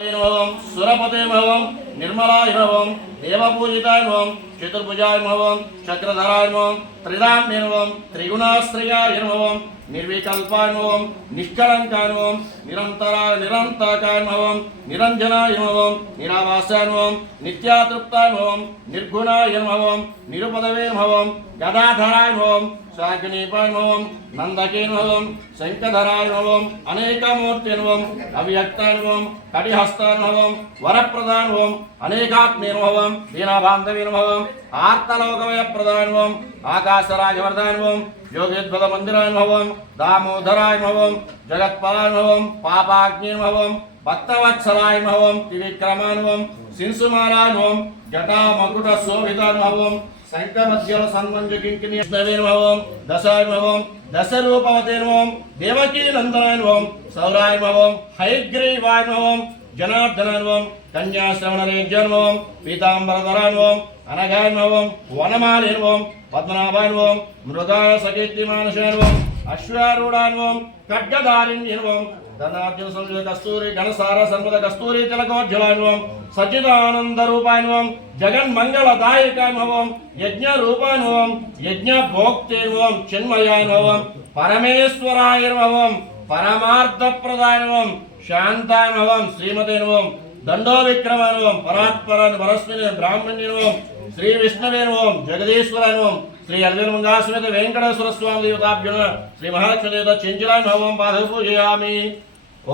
सुरपते महवं निर्मलाय महवं देवपूजिताय महवं चतुर्भुजाय महवं चक्रधराय महवं त्रिदाम्य महवं त्रिगुणाश्रयाय महवं निर्विकल्पाय महवं निष्कलंकाय महवं निरंतरकाय महवं निरंजनाय महवं निराभासाय महवं नित्यातृप्ताय महवं निर्गुणाय महवं निरुपदवे महवं गदाधराय महवं शाकिनीपाय महवं नंदकेन महवं शंखधराय महवं अनेकमूर्तेन महवं अव्यक्ताय महवं कटिहस्ताय महवं वरप्रदाय महवं अनेकात्मेन महवं दीनबान्धवेन महवं आर्तलोकमयप्रदाय महवं आकाशराजवर्धाय महवं योगेद्भुतमन्दिराय महवं दामोदराय महवं जगत्पराय महवं पापाग्निं महवं भक्तवत्सलाय महवं त्रिविक्रमाय महवं सिंसुमालाय महवं जटामकुटशोभिताय महवं शंखमध्यल सन्मंज किंकिनी महवं दशाय महवं दशरूपवते महवं देवकी नंदनाय महवं सौराय महवं हयग्रीवाय महवं जनार्दनाय महवं कन्याश्रवणरेज्याय महवं पीताम्बरधराय महवं अनघाय महवं वनमालय महवं पद्मनाभाय महवं मृदाय सकीर्तिमानसाय महवं अश्वारूढाय महवं खड्गधारिण्य महवं धनार्जुन संयुक्त कस्तूरी घनसार सर्वद कस्तूरी तिलकोज्ज्वलाय महवं सच्चिदानंद रूपाय महवं जगन मंगलदायकाय महवं यज्ञ रूपाय महवं यज्ञ भोक्ते महवं चिन्मयाय महवं परमेश्वराय महवं परमार्थ प्रदाय महवं शांताय महवं श्रीमते महवं दंडो विक्रमाय महवं परात्पराय परस्मिने ब्राह्मण्ये महवं श्री विष्णवे महवं जगदीश्वराय महवं श्री अलवेल मंगासमेत वेंकटेश्वर स्वामी देवताभ्यो श्री महालक्ष्मी देवता चिंचलाय महवं पाद पूजयामि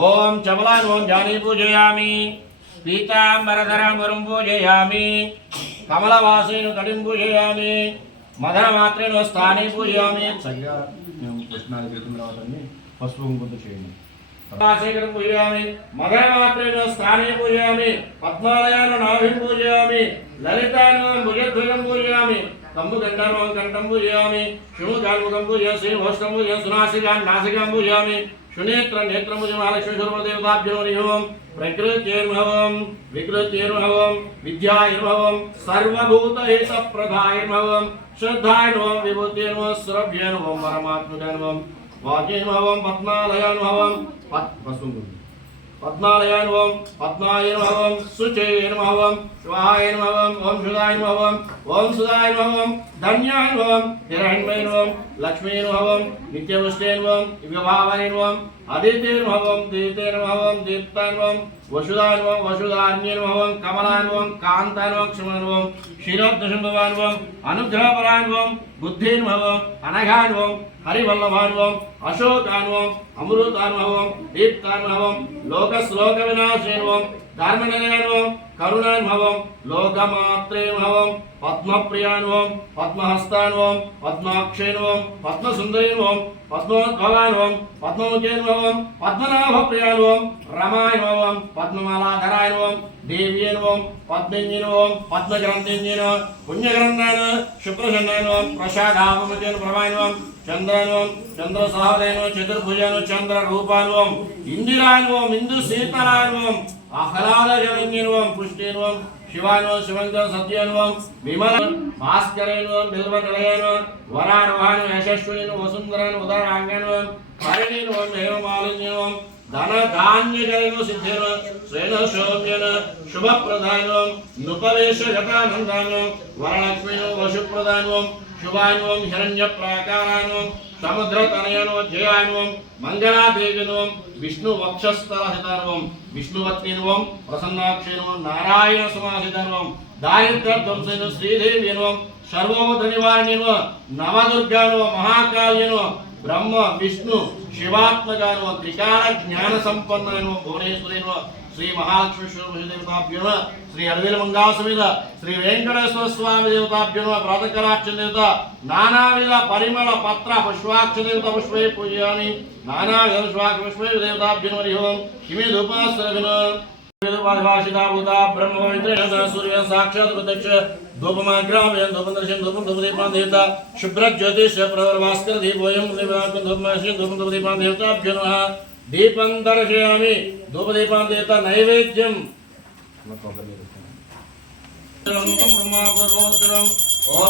ओम चबलाय महवं जानी पूजयामि पीतांबरधरं वरुं पूजयामि कमलवासेन कटिं पूजयामि मदनमात्रेण स्थाने पूजयामि सయ్యా మేము కృష్ణాది కీర్తన రావటాన్ని పసుపు కుంకుమతో చేయండి वासेकरं पूजयामि मदनमात्रेण स्थाने पूजयामि पद्मालयान नाभिं पूजयामि ललितान भुजध्वजं पूजयामि कंबुदण्डानं कंठं पूजयामि शुणुजान्मुखं पूजयामि श्रीभोष्टं पूजयामि सुनासिकान् नासिकां पूजयामि शुनेत्र नेत्रं पूजयामि महालक्ष्मी सर्वदेवताभ्यो नमः प्रकृत्यैर्महवं विकृत्यैर्महवं विद्यायैर्महवं सर्वभूतहितप्रदाय महवं श्रद्धाय नमः विभूतिये नमः श्रव्ये नमः परमात्मने नमः वाक्ये महवं पद्मालयान महवं पद्मालयान महवं पद्माय महवं शुचये महवं स्वाहाय महवं ओम शुदाय महवं ओम सुदाय महवं धन्याय महवं हिरण्मये महवं लक्ष्मी महवं नित्यपुष्टे महवं विभावाय महवं अदिते महवं दीते महवं दीप्ताय महवं वसुदाय महवं वसुधान्ये महवं कमलाय महवं कान्ताय महवं क्षमाय महवं क्षीरोदशम्भवाय महवं अनुग्रहपराय महवं बुद्धिर् महवं अनघाय महवं हरिवल्लभाय महवं अशोकाय महवं अमृताय महवं दीप्ताय महवं लोकश्लोक विनाशाय महवं धर्मनिलयाय महवं करुणाय महवं लोकमात्रे महवं पद्मप्रियाय महवं पद्महस्ताय महवं पद्माक्षय महवं पद्मसुन्दरी महवं पद्मोद्भवाय महवं पद्ममुखे महवं पद्मनाभप्रियाय महवं रमाय महवं पद्ममालाधराय महवं देव्ये महवं पद्मिन्ये महवं पद्मग्रन्थिन्ये नमः पुण्यग्रन्थाय नमः शुक्रशनाय नमः प्रसादावमतेन प्रभाय नमः चंद्राय नमः चंद्रसहोदय नमः चतुर्भुजाय नमः चंद्ररूपाय नमः इंदिराय नमः इंदुशीतलाय नमः आह्लादजनन्ये नमः पुष्टे नमः शिवाय नमः शिवंकर सत्याय नमः विमल भास्कराय नमः बिल्वनिलयाय नमः वरारोहाय नमः यशस्विनी नमः वसुंधराय नमः उदरांगाय नमः हरिणी नमः हेममालिन्ये नमः धन धान्य जय सिद्धेन श्रेण सौम्येन शुभप्रदाय नमः नुपवेश जटानन्दाय नमः वरलक्ष्मी नमः वशुप्रदाय नमः शुभाय नमः हिरण्यप्राकाराय नमः समुद्रतनयाय नमः जयाय नमः मंगलादेवी नमः विष्णुवक्षस्थलहिताय नमः विष्णुवत्नी नमः प्रसन्नाक्षे नमः नारायण समाहिताय नमः दारिद्र्यध्वंसेन श्रीदेवी नमः सर्वभूतनिवारिणी नमः नवदुर्गा नमः महाकाल्ये नमः ब्रह्म विष्णु शिवात्मजा नमः त्रिकाल ज्ञान संपन्नाय नमः भुवनेश्वरी नमः श्री महालक्ष्मी देवताभ्यो नमः श्री अलवेल मंगासमेत श्री वेंकटेश्वर स्वामी देवताभ्यो नमः प्रातःकालार्चन देवता नानाविध परिमल पत्र पुष्पाक्ष देवता पुष्पे पूजयामि नानाविध पुष्पाक्ष पुष्पे देवताभ्यो नमः ओम किमे धूपस्रविन वेदभाषिता भूता ब्रह्मविद्रेण सूर्य साक्षात् प्रत्यक्ष धूपमाग्रामयन् धूपं दर्शयन् धूपं धूपदीपान् देवता शुभ्रज्योतिष प्रवरभास्कर दीपोऽयं देवात्मन् धूपमाश्रयन् धूपं धूपदीपान् देवताभ्यो नमः दीपं दर्शयामि धूपदीपान् देवता नैवेद्यं ओम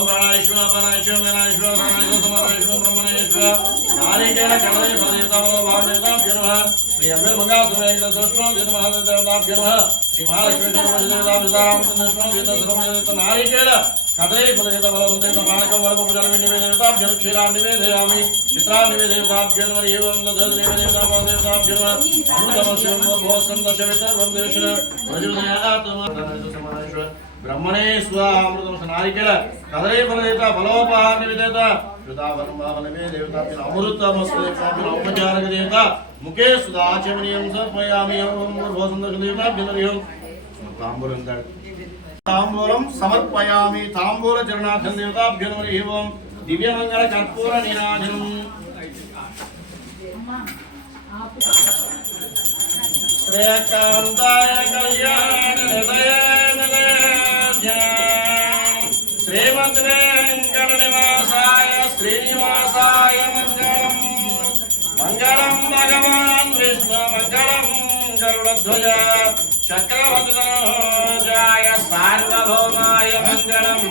प्राणाईश्वर अपनाईश्वर मेनाईश्वर धनाईश्वर समानाईश्वर ब्रह्मणेश्वर नारिकेल कमले फलदेवता बलो भावदेवताभ्यो नमः श्री अम्बे मंगल सुमेंद्र सृष्टो देव महादेवताभ्यो नमः श्री महालक्ष्मी देवता विदारामचंद्र देवता सर्वदेवता नारिकेल कदले फलदेवता बलो देवता मानकं वरम पूजन निवेदिताभ्यो क्षीरा निवेदयामि चित्रा निवेदिताभ्यो नमः एवं दधर निवेदिता महादेवताभ्यो नमः अमृतम शिवं भोस्तं दशवितर वंदेश्वर प्रजोदयात्मा समानाईश्वर ब्रह्मणे स्वामृतम नारिकेल कदले फलदेवता फलोपहार निवेदिता शुद्धावरंभावलमे देवता अमृतमस्तु औपचारिक देवता मुखे सुदाचमनीयं समर्पयामि ओम भोसंदर देवता बिनरियो तांबूलं समर्पयामि तांबूल चरणार्थं देवता बिनरियो ओम दिव्यमंगल कर्पूर नीराजनं श्रेयकांताय कल्याण हृदय श्रीमद्वेंकटनिवासाय श्रीनिवासाय मंगलम मंगलम भगवान् विष्णु मंगलम गरुडध्वज चक्रवर्तितनोजाय सार्वभौमाय मंगलम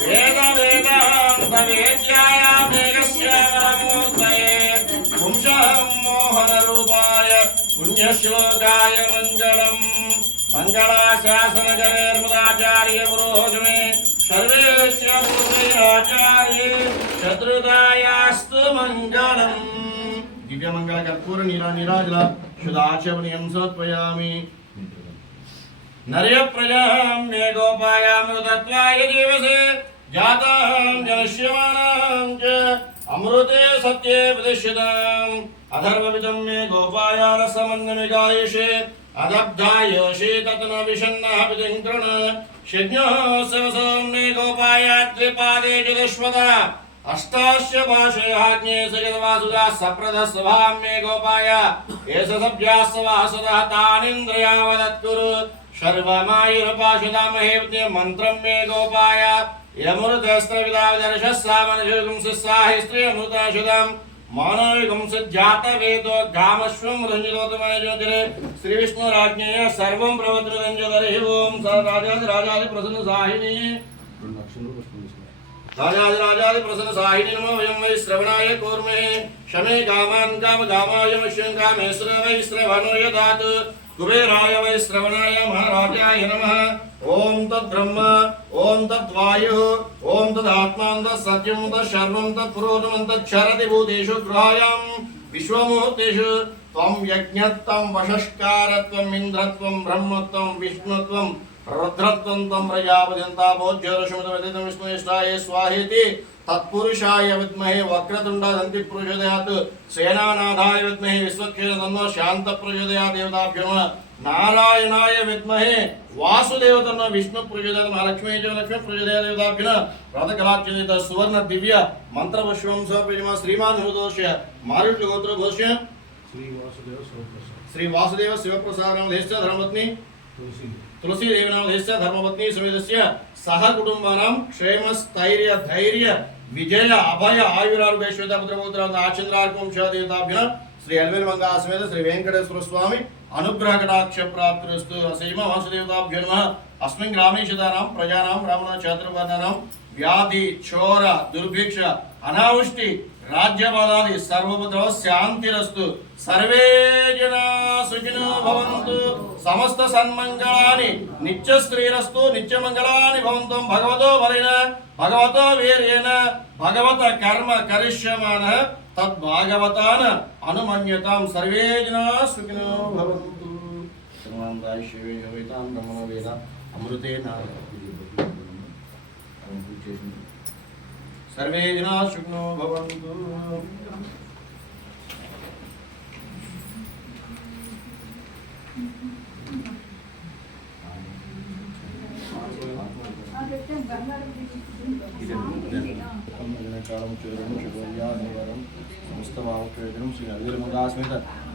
वेद वेदांत वेद्याय मेघश्यामलमूर्तये पुंसः मोहन रूपाय पुण्यश्लोकाय मंगलम मंगलाशासनकरेर्मुदाचार्य पुरोहिमे सर्वेश्च पूर्वयाचार्ये चतुर्दायास्तु मंगलम दिव्य मंगल कर्पूर नीराजला शुद्धाचमनीयं समर्पयामि नर्य प्रजां मे गोपायां दत्त्वाय देवसे जातां जनश्यमानां च अमृते सत्ये प्रतिष्ठिताम् अधर्वविदं मे गोपाया रसमन्नमिगायिषे अदब्धायोषे ततन विषन्नः विदिङ्कृण शिज्ञः सवसं मे गोपाया द्विपादे चतुष्पदा अष्टास्य भाषयाज्ञे सजतवासुदा सप्रदस्वभां मे गोपाया एष सभ्यास्वासुदः तानिन्द्रियावदत्कुरु सर्वमायुरपाशुदा महेवते मन्त्रं मे गोपाया यमृतस्त्रविदादर्शस्सामनजुगुं सिस्साहि स्त्रियमृताशुदां मानविगुं सिद्ध्यातवेदो गामश्वं रञ्जितोतमनज्योतिरे श्रीविष्णुराज्ञेय सर्वं प्रवद्रञ्जतरिः ओं स राजाधिप्रसन्नसाहिनी राजाधिप्रसन्नसाहिनी नमो वयं वै श्रवणाय कूर्महे शमे कामान् कामकामाय मह्यं कामेश्वर वै श्रवणो यदात् कुबेराय वै श्रवणाय महाराजाय नमः ओम तद्ब्रह्म ओम तद्वायुः ओम तदात्मा तत्सत्यं तत्सर्वं तत्पुरोहितं तच्छरति भूतेषु गृहायां विश्वमुहूर्तेषु त्वं यज्ञत्वं वशष्कारत्वं इन्द्रत्वं ब्रह्मत्वं विष्णुत्वं रुद्रत्वं त्वं प्रजापतिन्तापोज्योतिषमुदवेदितं विष्णुनिष्ठाय स्वाहेति तत्पुरुषाय विद्महे वक्रतुण्डदन्ति प्रचोदयात् सेनानाथाय विद्महे विश्वक्षेण तन्नो शान्त प्रचोदयात् देवताभ्यो नमः नारायणाय विद्महे वासुदेव तन्नो विष्णु प्रचोदयात् महालक्ष्मी च लक्ष्मी प्रचोदयात् देवताभ्यो नमः प्रातःकालार्चित सुवर्ण दिव्य मंत्रपुष्पं समर्पयामि श्रीमान नमोदोष्य मारुति गोत्र घोष्य श्री वासुदेव शिवप्रसादं देश्य धर्मपत्नी तुलसी देवी नाम देश्य धर्मपत्नी समेतस्य सह कुटुंबानां क्षेम स्थैर्य धैर्य विजय अभय आयुरारोग्यैश्वर्य पुत्रपुत्र आचंद्रार्कं च देवताभ्यः श्री अलवेल मंगा समेत श्री वेंकटेश्वर स्वामी अनुग्रह कटाक्ष प्राप्तिरस्तु असीम वासुदेवताभ्यो नमः अस्मिन् ग्रामे शतानां प्रजानां ब्राह्मण क्षत्रियवर्णानां व्याधि चोर दुर्भिक्ष अनावृष्टि राज्यबाधादि सर्वोपद्रव शांतिरस्तु सर्वे जना सुखिनो भवन्तु समस्त सन्मंगलानि नित्य श्रीरस्तु नित्य मंगलानि भवन्तु भगवतो बलेन भगवतो वीर्येण भगवत कर्म करिष्यमानः तद्भागवतान् अनुमन्यतां सर्वे जना सुखिनो भवन्तु सर्वांगाय शिवे हवितां ब्रह्मणो वेद अमृतेन सर्वे जना सुखिनो भवन्तु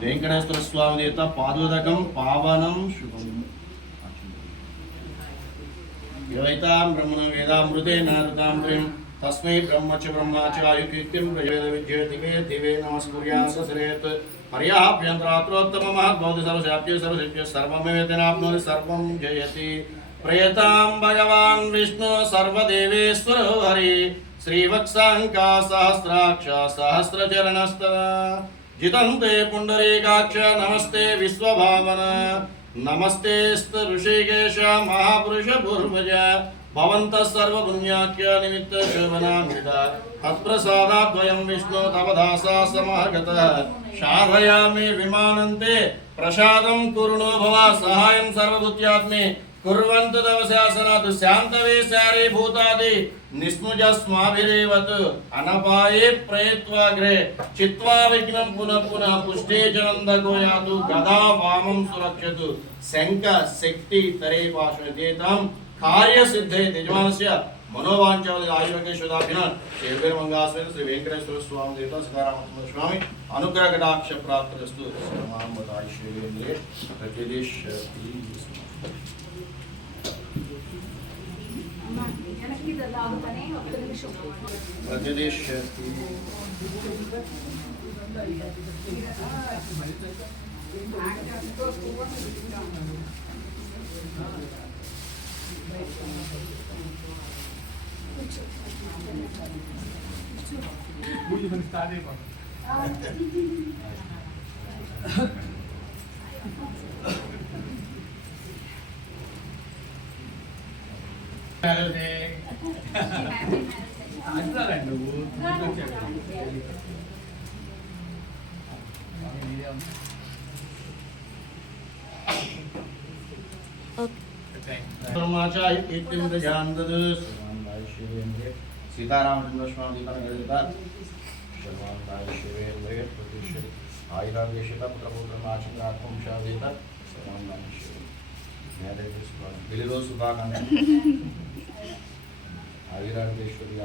वेंकटेश्वर स्वामी देवता पादोदकं पावनं शुभं यवैतां ब्रह्मण वेदामृते नारदां प्रेम तस्मै ब्रह्म च आयुकीर्तिं प्रजोदय दिवे दिवे नमस्कुर्यां ससरेत् पर्याभ्यन्तरात्रोत्तम महद्भवति सर्वशाप्य सर्वसिद्ध्य सर्वमेवेतेनाप्नोति सर्वं जयति प्रेतां भगवान् विष्णु सर्वदेवेश्वरो हरि श्रीवत्साङ्का सहस्राक्ष सहस्रचरणस्तव जितन्ते पुण्डरीकाक्ष नमस्ते विश्वभावन नमस्ते ऋषिकेश महापुरुष पूर्वज भवन्तः सर्वपुण्याख्य निमित्त शोभनामृता तत्प्रसादाद्वयं विष्णु तपदासा समागतः साधयामि विमानन्ते प्रसादं कुरुणो भव सहायं सर्वभूत्यात्मे कुर्वन्तु तव शासनात् शान्तवेशारी भूतादि निस्मुजस्माभिरेवत् अनपाये प्रयत्वाग्रे चित्वा विघ्नं पुनः पुनः पुष्टे च नन्दको यातु गदा वामं सुरक्षतु शङ्ख शक्ति तरे पार्श्वदेतां कार्यसिद्धे यजमानस्य मनोवाञ्छावदि आयुर्वेदेश्वराभिन श्रीवेरमंगास्वेन श्री वेंकटेश्वर स्वामी देवता सीतारामचंद्र स्वामी अनुग्रह कटाक्ष प्राप्तस्तु श्रीमामदायिश्वेन्द्रे प्रतिदिशति प्रतिदिशति सीतारामचंद्र स्वामी आयुर्वेशिता पुत्रपुत्रमाचंद्रात्मंशादेत बिलिलो सुभाकांक्षी आयुर्वेश्वरी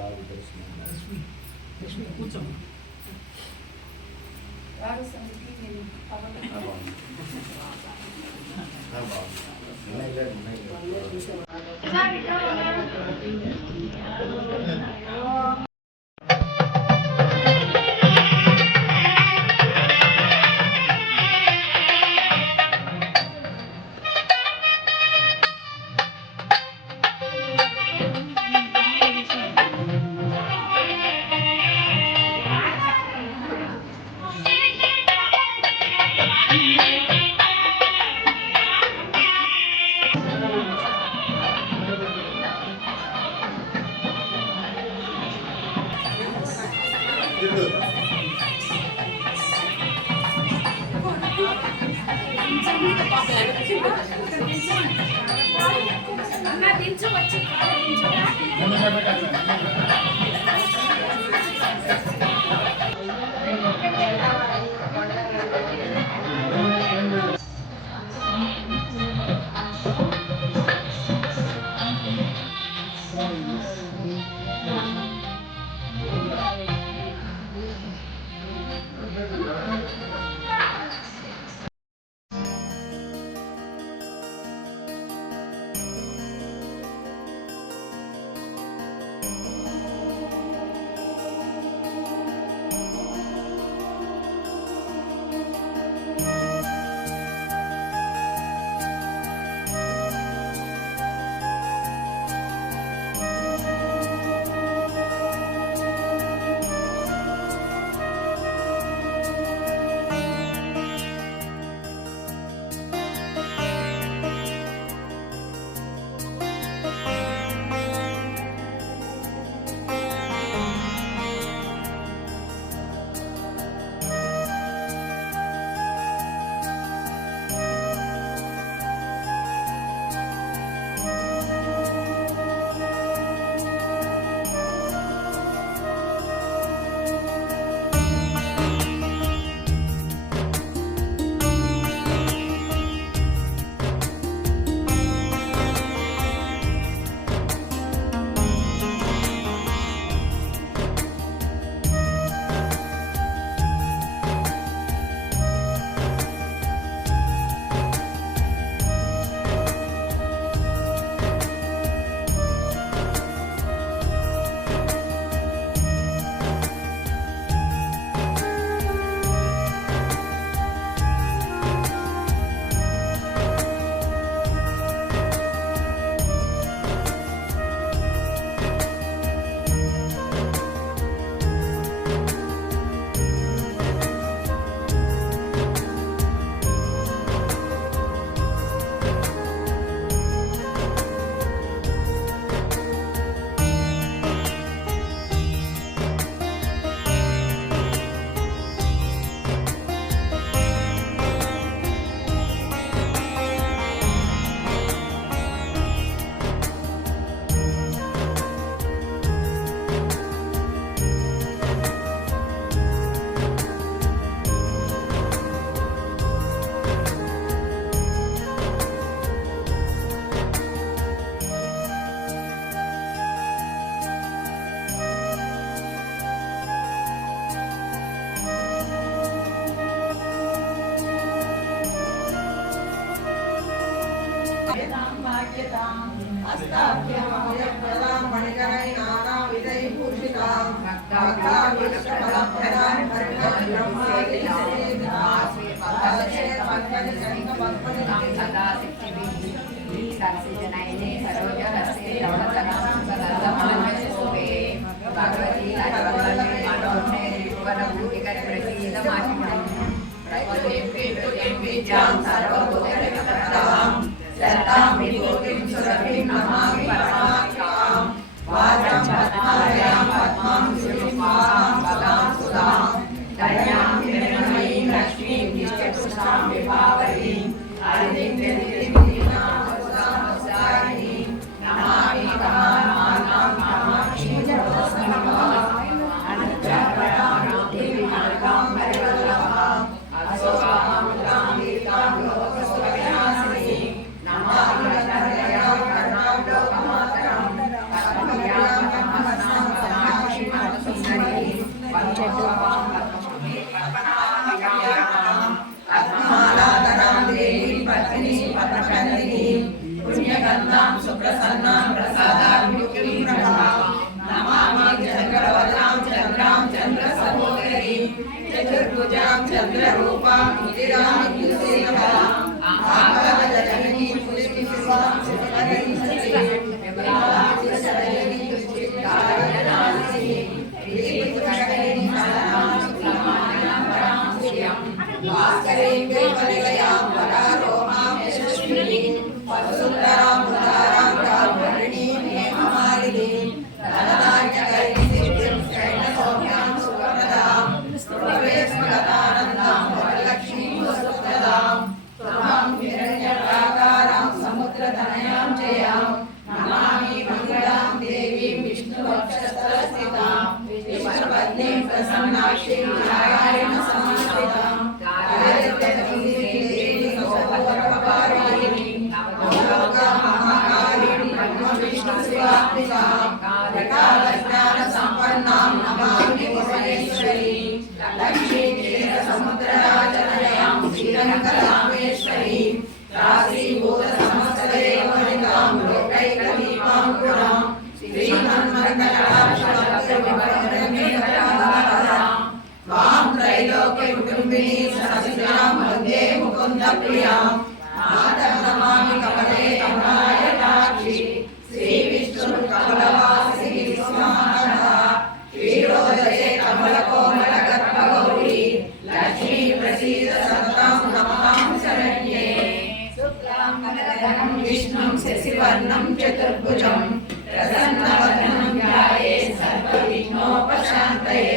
शशिवर्णं चतुर्भुजं प्रसन्नवदनं ध्याये सर्वविघ्नोपशान्तये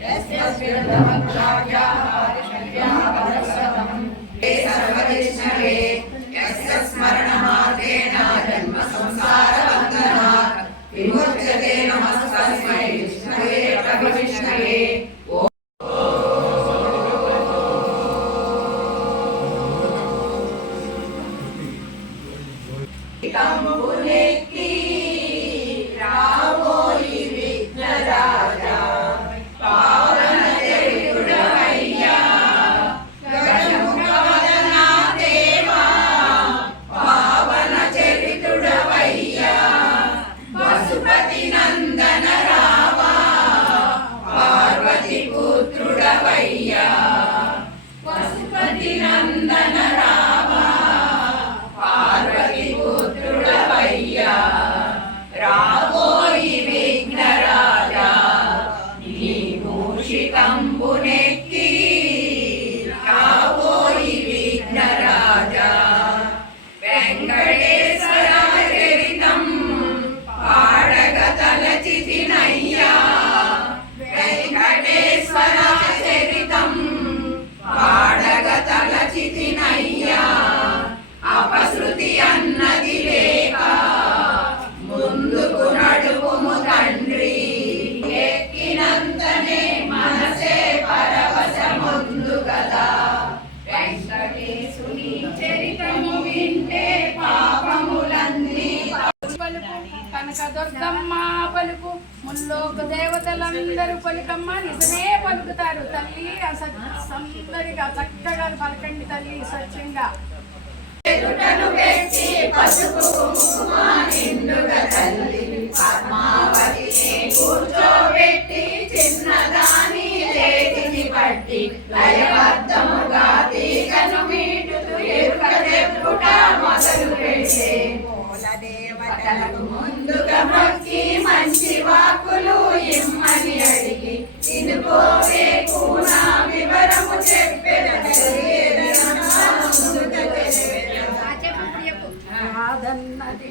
यस्य स्फुरदमग्राह्याः हरिषड्याः परस्वतं हे सर्वविष्णवे यस्य स्मरणमार्गेण जन्मसंसारबन्धनात् विमुच्यते नमस्तस्मै विष्णवे प्रभविष्णवे। अपश्रुति अन्नदि लेक ముందుకు నడుపుము తండ్రి ఎక్కినంతనే మనసే పరవశముందు గదా వెంకటేశుని చరితము వింటే పాపములన్నీ కనకదుర్గమ్మ పలుకు ముల్లోక దేవతలందరూ పలుకమ్మ నిజమే పలుకుతారు తల్లి అందరిగా చక్కగా పలకండి తల్లి సత్యంగా ఎదుటను పెట్టి పసుపు కుంకుమ నిండుగా తల్లి పద్మావతిని కూర్చోబెట్టి చిన్నదాని చేతిని పట్టి లయబద్ధముగా తీగను మీటుతూ ఎరుక చెప్పుట మొదలు పెట్టే దేవతలకు ముందుగా మొక్కి మంచి వాక్కులు ఇమ్మని అడిగి ఇనుకోవే కూనా వివరము చెప్పేదన్నది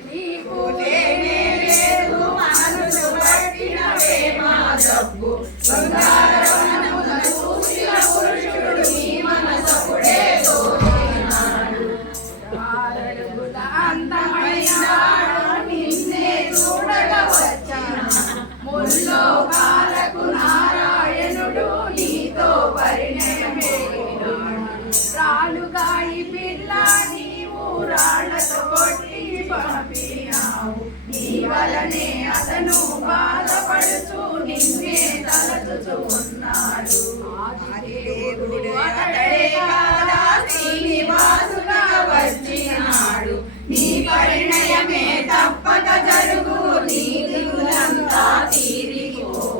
నీకు లేనే లేదు మనసు పట్టిన ప్రేమ జబ్బు బంగారవనమున చూసిన పురుషుడు నీ మనసపుడే దోచినాడు ఆరడుగుల అందమైన నిన్నే చూడగా వచ్చాను ముల్లోకాలకు నారాయణుడు నీతో పరిణయమేగినాడు రాలుగాయి పిల్ల నీవు రాళ్లతో కొట్టి పంపినావు నీ వలనే అతను బాధపడుచు నిన్నే తలచుచు ఉన్నాడు దేవుడు అతడే కాదా శ్రీనివాసుగా వచ్చినాడు నీ పరిణయమే తప్పక జరుగు నీ దిగులంతా తీరిపోవు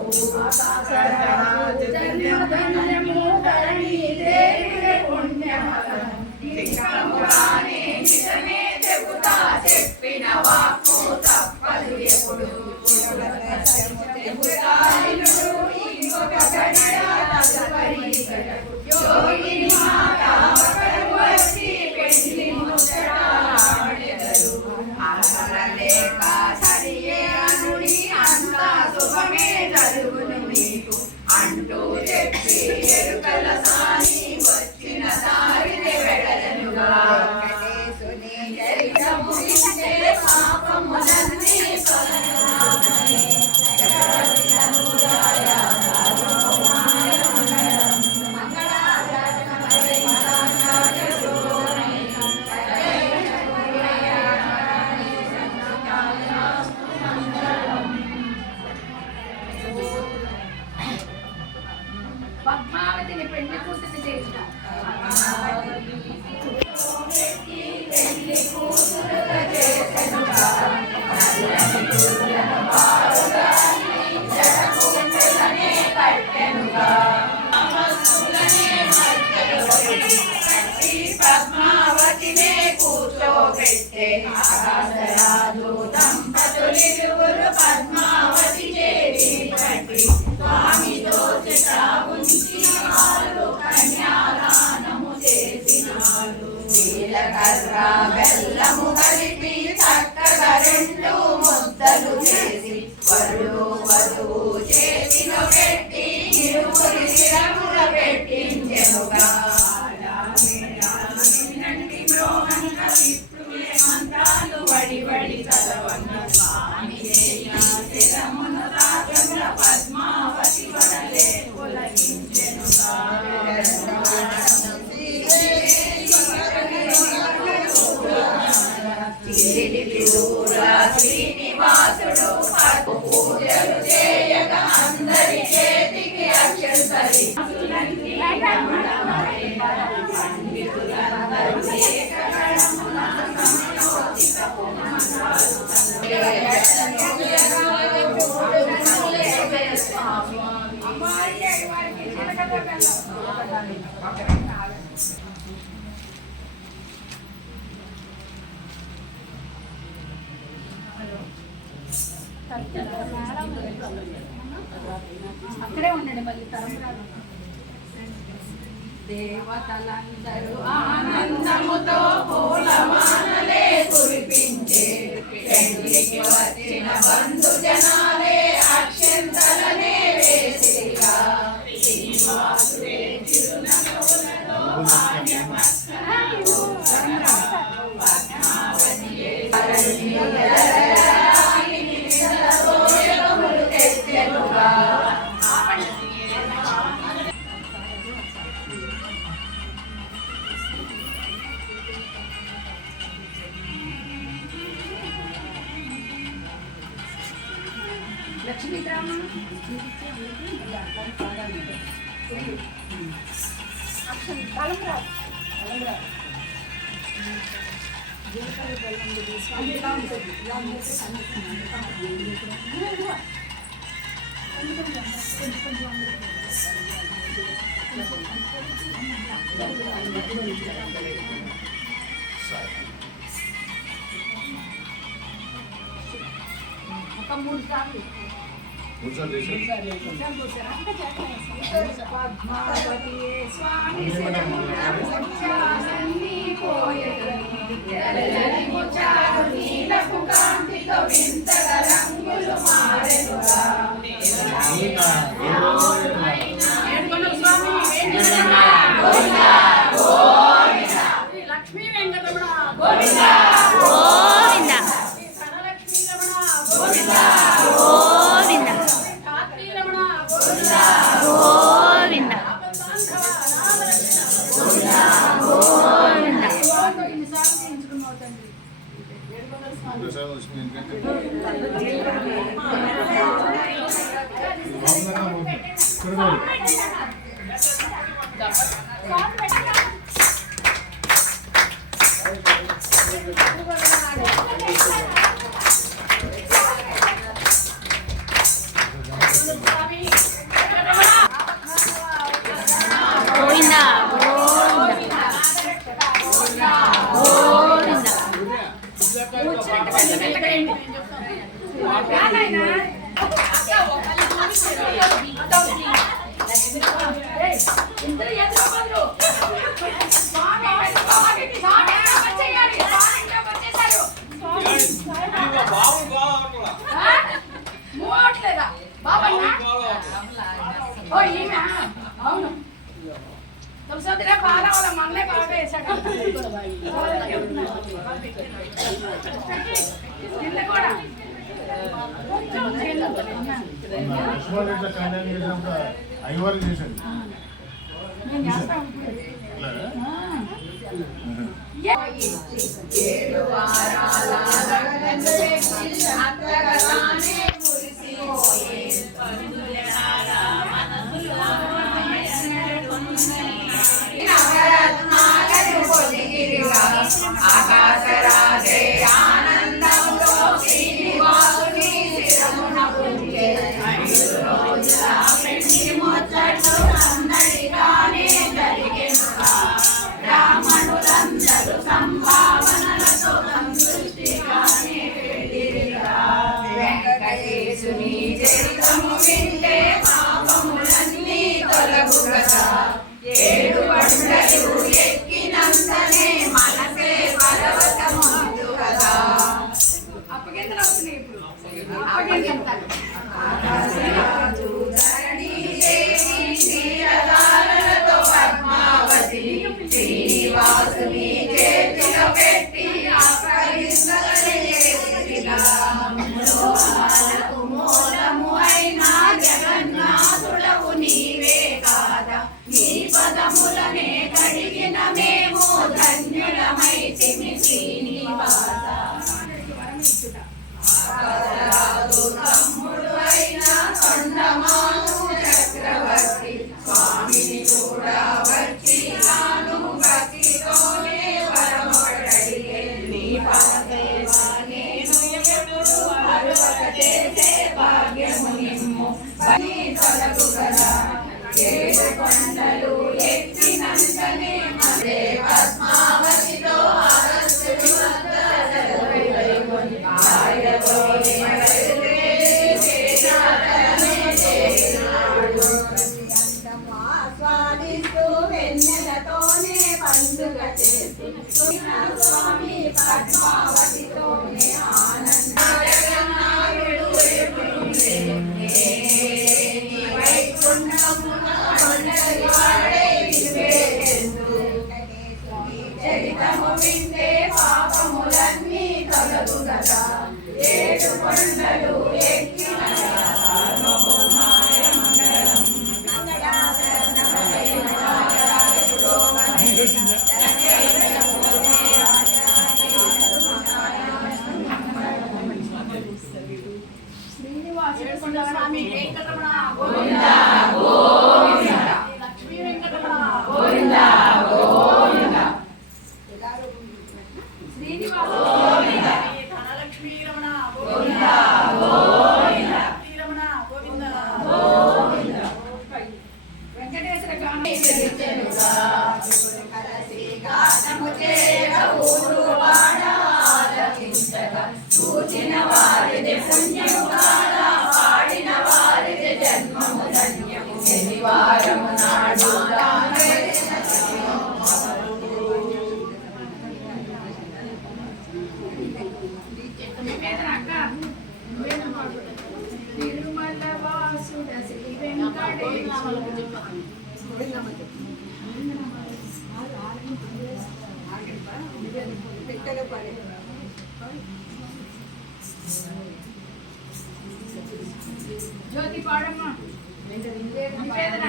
జన్మధన్యము ధరణి దేవి పుణ్యమగం నిజముగానే నిజమే చెబుతా చెప్పిన వాక్కు తప్పదు ఎప్పుడు ఇంకొక గడియ తదుపరి గడకు యోగిని మాట వచ్చి పెళ్లి ముచ్చటాడెదరు అమరలేక సరియే అనుడి అంతా శుభమే జరుగును మీకు అంటూ చెప్పి ఎరుకల సాని వచ్చిన దారిని వెడలనుగా పాపములన్నీ పద్మావతిని పెళ్లి కూతురు చేసిన పద్మావతినే కూర్చోబెట్టే ఆకాశరాజు దంపతులిరువురు పద్మావతి చేరి పట్టి స్వామితో ఉంచి కన్యాదానము చేసినాడు జీలకర్ర బెల్లము కలిపి చక్కగా రెండు ముద్దలు చేసి వరుడు వధువు చేతిలో పెట్టి ఇరువురి శిరముల పెట్టించెనుగా మంత్రాలు వడి వడి చదవన్న స్వామి శిరమును తాకంగా పద్మావతి వడలే పొలగించెనుగా శ్రీనివాసుడు పూజలు చేయగా అందరి చేతికి అక్షంతరి అక్కడే ఉండండి మళ్ళీ తరం దేవతలందరూ ఆనందముతో పూలమాలలే కురిపించే పెళ్లికి వచ్చిన బంధు జనాలే అక్షంతలనే వేసిగా శ్రీనివాసుడే చిరునవ్వులతో పద్మావతియే తెచ్చెనుగా లక్ష్మీ గ్రామం అక్షం కాలం రాదు పద్మావతి స్వామి తెల్లని ముచ్చారు నీలపు కాంతితో వింతగా రంగులు మారెనుగా లక్ష్మీ వెంకటరమణ గోవింద గోవింద ధనలక్ష్మీ రమణ గోవింద గోవింద కాత్రీ రమణ గోవింద గోవింద గోవింద అవును తులసోదిలే పాలవల మనలే బాగా వేసాడు కూడా ఐవారు చేశాడు ఏడు వారాల అత్తగరానే మురిసిపోయే నవరత్నాలను పొదిగిరిగా ఆకాశరాజే ఆనందంలో శ్రీనివాసుని శిరమున పుంగే 5 రోజుల పెళ్లి ముచ్చట్లు సందడిగానే జరిగెనుగా బ్రాహ్మణులందరూ సంభావనలతో సంతృష్టిగానే వెళ్ళిరిగా వెంకటేశుని చరితము వింటే పాపములన్నీ తొలగు కదా 7 కొండలు ఎక్కినంతనే మనసే పర్వతముందు కదా అప్పగింతలు అవుతున్నాయి ఇప్పుడు ఆకాశరాజు ధరణి దేవి క్షీరధారలతో పద్మావతి శ్రీనివాసుని చేతిలో పెట్టి అప్పగింతలనేసిగా మోహాలకు మూలము అయిన జగన్నాథుడవు నీవే కాదా నీ పదములనే కడిగిన మేము ధన్యులమైతిమి శ్రీనివాస ఆకాశరాజు తమ్ముడు అయిన కొండమాను చక్రవర్తి స్వామిని కూడా వచ్చి తాను భక్తితోనే వరమొకటడిగే నీ పదసేవ నేను ఎప్పుడు అరువక చేసే భాగ్యము నిమ్ము నీ తొలగు కదా 7 కొండలు ఎక్కినంతనే మదే పద్మావతితో అగస్త్యుని వద్ద సెలవివైకొని ఆయతోనే ఆస్వాదిస్తూ వెన్నెలతోనే పండుగ చేస్తూ స్వామి పద్మావతితోనే ఆనందనాయుడు చరితము వింటే పాపములన్నీ తొలగు కదా 7 కొండలు ఎక్కిన స్వామి వెంకటరమణ గోవింద గోవింద లక్ష్మీ వెంకటరమణ గోవింద గోవింద శ్రీనివాస చూచిన వారిది పుణ్యము కాదా పాడిన వారిది జన్మము ధన్యము శనివారము నాడు తిరుమల వాసుడ శ్రీ వెంకటేశ్వర జ్యోతి పాడమ్మా నివేదన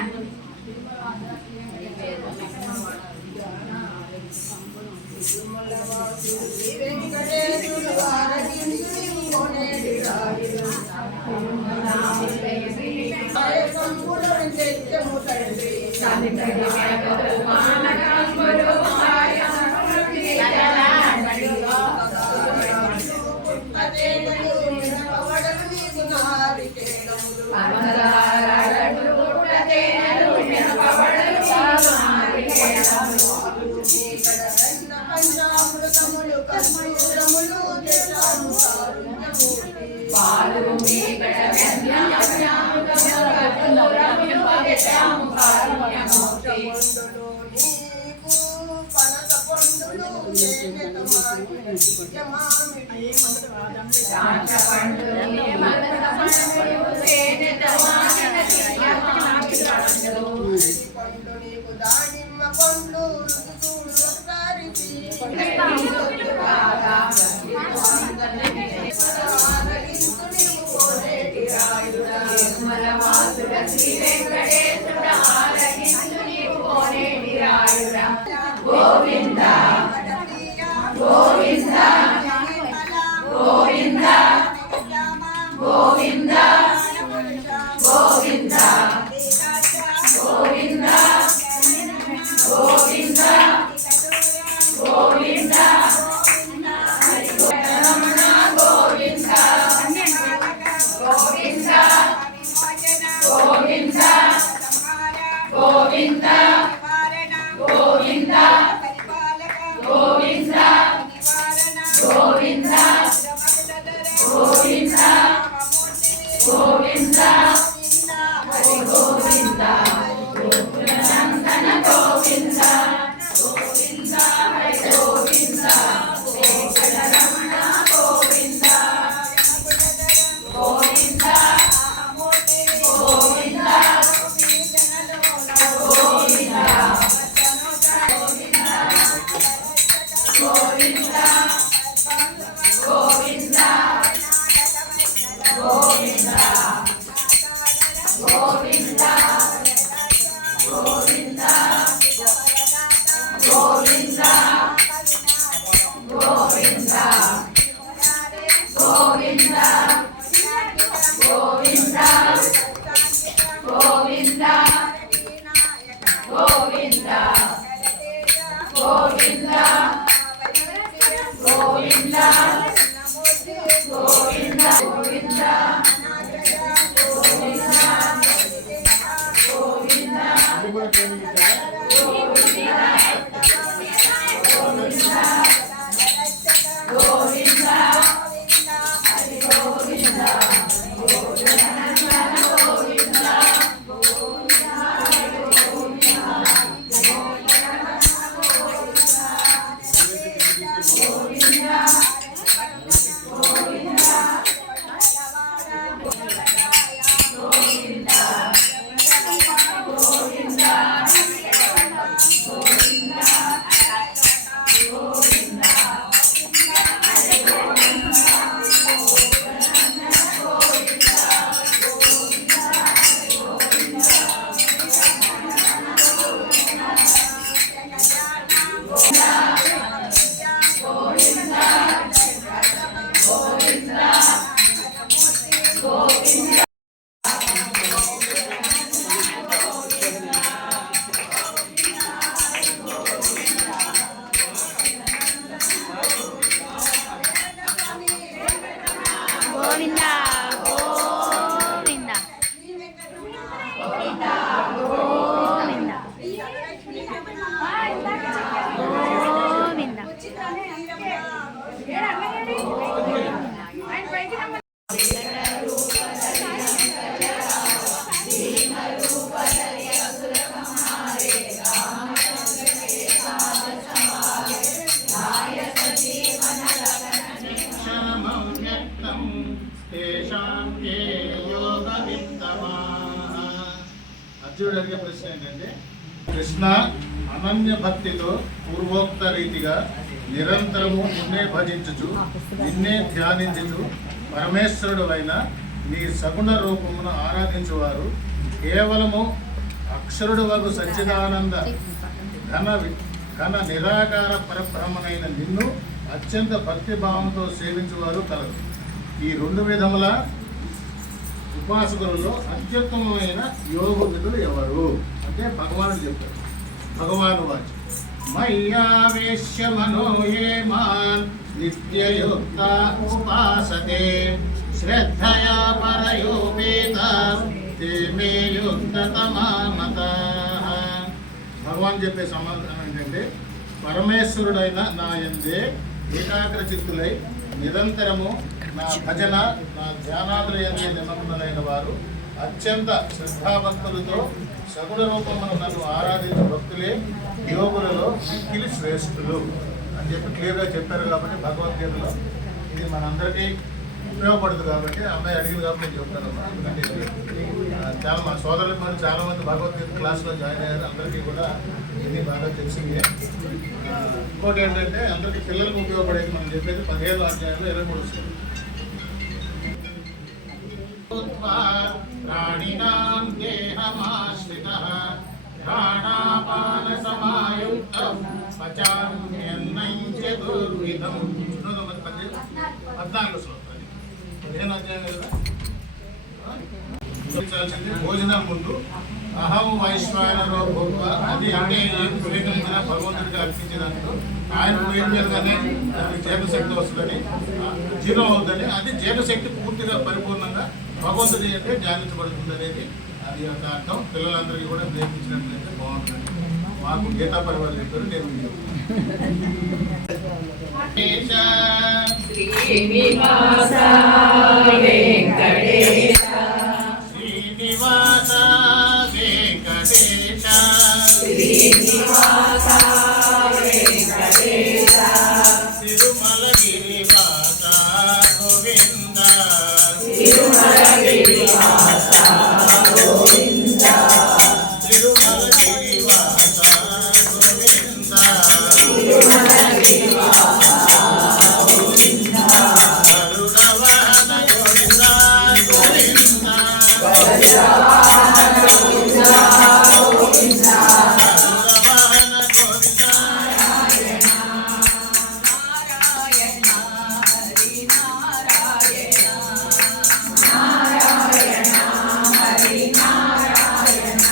గోవింద గోవింద గోవింద గోవింద గోవింద గోవింద గోవింద గోవింద రమణ గోవింద గోవింద గోవింద గోవింద గోవింద గోవింద గోవింద గోవింద గోవింద హరి గోవింద గోకులనందన గోవింద గోవింద హరి గోవింద వెంకటరమణ గోవింద గోవింద గోవింద గోవింద తేషాం కే యోగవిత్తమాః. అర్జునుడు అడిగే ప్రశ్న ఏంటంటే, కృష్ణ అనన్య భక్తితో పూర్వోక్త రీతిగా నిరంతరము నిన్నే భజించుచు నిన్నే ధ్యానించుచు పరమేశ్వరుడు అయిన నీ సగుణ రూపమును ఆరాధించువారు కేవలము అక్షరుడు వగు సచ్చిదానంద ఘన నిరాకార పరబ్రహ్మనైన నిన్ను అత్యంత భక్తిభావంతో సేవించువారు కలరు. ఈ రెండు విధముల ఉపాసకులలో అత్యుత్తమమైన యోగవిధులు ఎవరు అంటే భగవానుడు చెప్పారు. భగవాను వాచ్ మయ్యావేశ్య మనో ఏ మాన్ నిత్యయుక్త ఉపాసతే శ్రద్ధయా పరయోపేత తే మే యుక్తతమా మతాః. భగవాన్ చెప్పే సమాధానం ఏంటంటే, పరమేశ్వరుడైన నా యందే ఏకాగ్ర చిత్తులై నిరంతరము నా భజన నా ధ్యానాదుల యందే నిమగ్నులైన వారు అత్యంత శ్రద్ధాభక్తులతో సగుణ రూపమును నన్ను ఆరాధించే భక్తులే యోగులలో మిక్కిలి శ్రేష్ఠులు అని చెప్పి క్లియర్గా చెప్పారు. కాబట్టి భగవద్గీతలో ఇది మనందరికీ ఉపయోగపడుతుంది. కాబట్టి అమ్మాయి అడిగింది కాబట్టి నేను చెప్తానమ్మా. ఎందుకంటే చాలా మా సోదరులకు మరి చాలామంది భగవద్గీత క్లాస్లో జాయిన్ అయ్యారు. అందరికీ కూడా ఇది బాగా తెలిసింది. ఇంకోటి ఏంటంటే, అందరికీ పిల్లలకు ఉపయోగపడేది మనం చెప్పేది 15వ అధ్యాయంలో 23 వస్తుంది. ప్రాణినాం దేహమాశ్రితః ప్రాణాపాన సమాయుక్తం పచామ్యన్నం చతుర్విధం. 14 శ్లోకం 15వ అధ్యాయం కదా. భోజనం ముందు అహం వైశ్వానరో భూత్వ, అది అంటే ఏం స్వీకరించిన భగవంతుడికి అర్పించినట్టు ఆయన పోయించగానే దానికి జీవశక్తి వస్తుందని, జీవం అవుతుందని, అది జీవశక్తి పూర్తిగా పరిపూర్ణంగా భగవంతుడి అంటే ధ్యానించబడుతుంది అనేది అది యొక్క అర్థం. పిల్లలందరికీ కూడా నేర్పించినట్లయితే బాగుంటుంది. మాకు గీతా పరివారు చెప్పారు, నేను శ్రీనివాస వెంకటేశ శ్రీనివాస వెంకటేశ శ్రీనివాస వెంకటేశ తిరుమల గిరివాస గోవింద తిరుమల గిరివాస గోవింద తిరుమల గిరివాస గోవింద తిరుమల గిరివాస గోవింద కరుణవాన గోవింద గోవింద వజ్రవాహన గోవింద గోవింద కరుణవాన గోవింద నారాయణ నారాయణ హరి నారాయణ నారాయణ హరి నారాయణ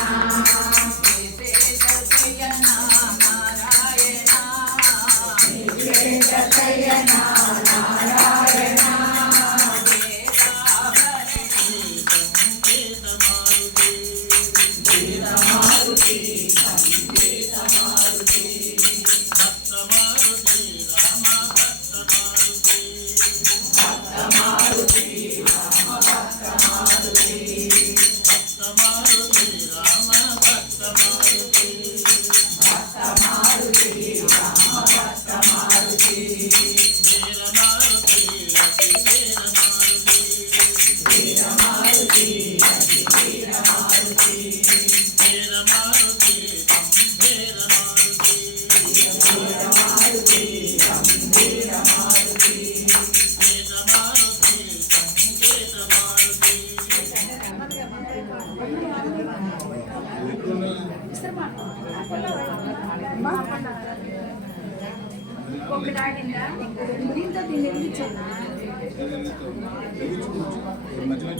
విశేషశయన నారాయణ విశేషశయన నారాయణ గీతమారుతి సంగీతమారుతి భక్తమారుతి రామ భక్తమారుతి భక్తమారుతి రామ భక్తమారుతి భక్తమారుతి రామ భక్తమారుతి భక్తమారుతి రామ భక్తమారుతి వీరమారుతి అతి వీరమారుతి వీరమారుతి అతి వీరమారుతి వీరమారుతి వీరమారుతి వీరమారుతి వీరమారుతి వీరమారుతి సంగీతమారుతి. మధ్యలో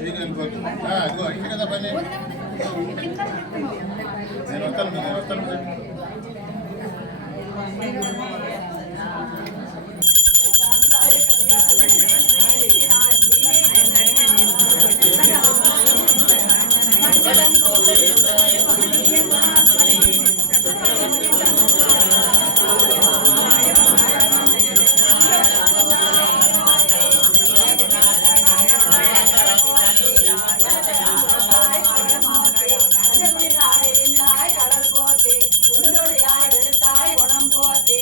చేయగలిగిపోతుంది. అదిగో అడిగి కదా పని. నేను వస్తాను. கடல் போட்டு குணம் போட்டு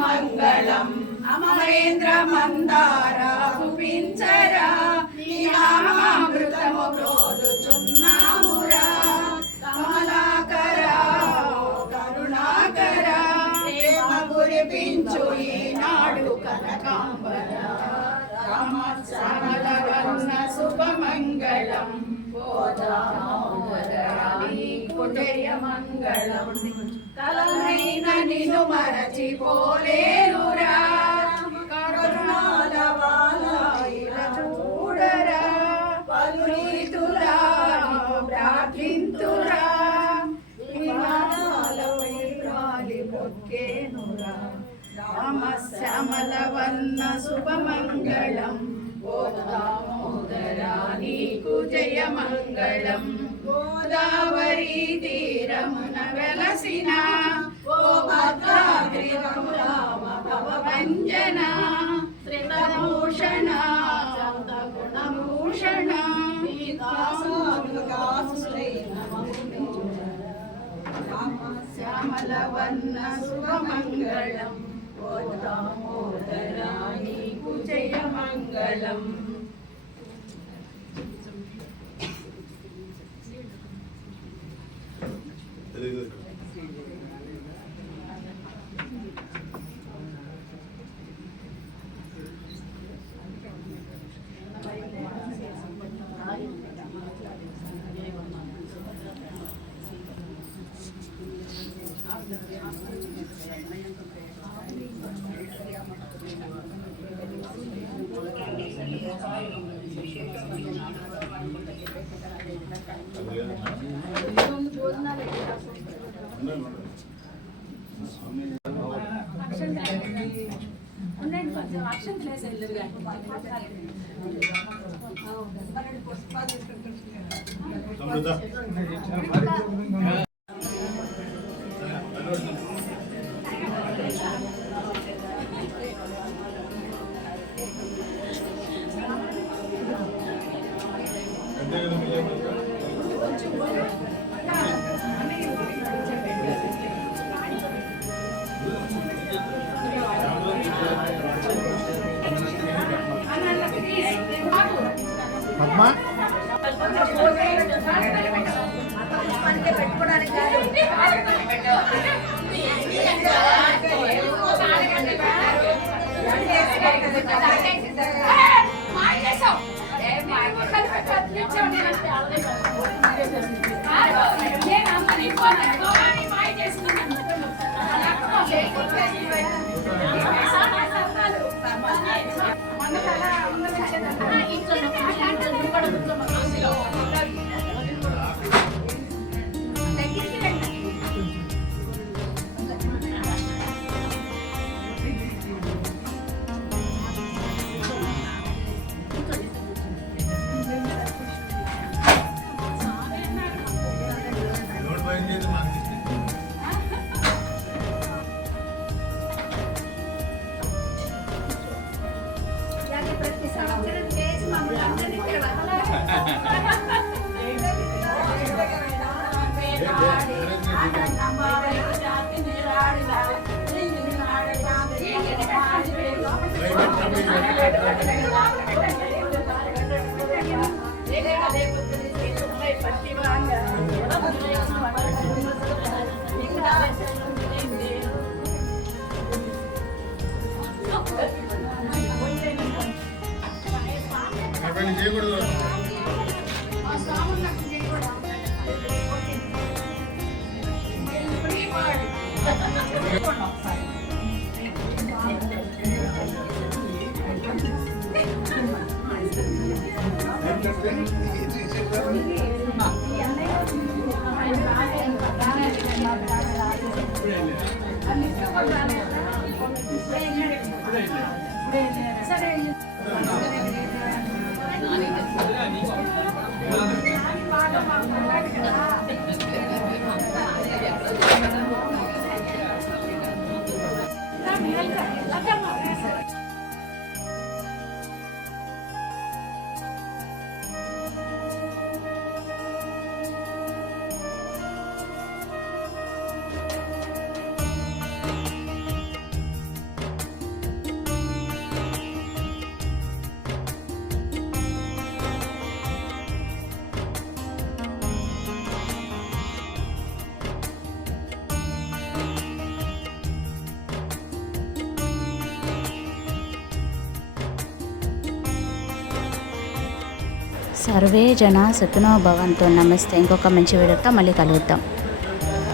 మంగళం అమరేంద్ర మందార కుపించరా నీ నామామృతము ప్రోలుచున్నామురా కమలాకరా కరుణాకరా ప్రేమ కురిపించు ఈనాడు కనకాంబర రామశ్యామల వర్ణ శుభమంగళం నీకు జయ మంగళం కలనైన నిన్ను మరచిపోలేనురా కరుణాల వాలాయిల చూడరా పలురీతులా ప్రార్థింతురా విమానాలపై రాలి మొక్కేనురా రామశ్యామల వర్ణ శుభమంగళం ఓ దామోదరా నీకు జయ మంగళం గోదావరి తీరమున వెలసిన ఓ భద్రాద్రి రామ భవంజన శ్రీభూషణ గుణభూషణ శ్యామల వర్ణ శుభమంగళం ఓ దామోదరా నీకు జయ మంగళం. పెట్టుకోవడానికి సర్వే జన సుఖినో భవంతు. నమస్తే. ఇంకొక మంచి వీడియోతో మళ్ళీ కలుద్దాం.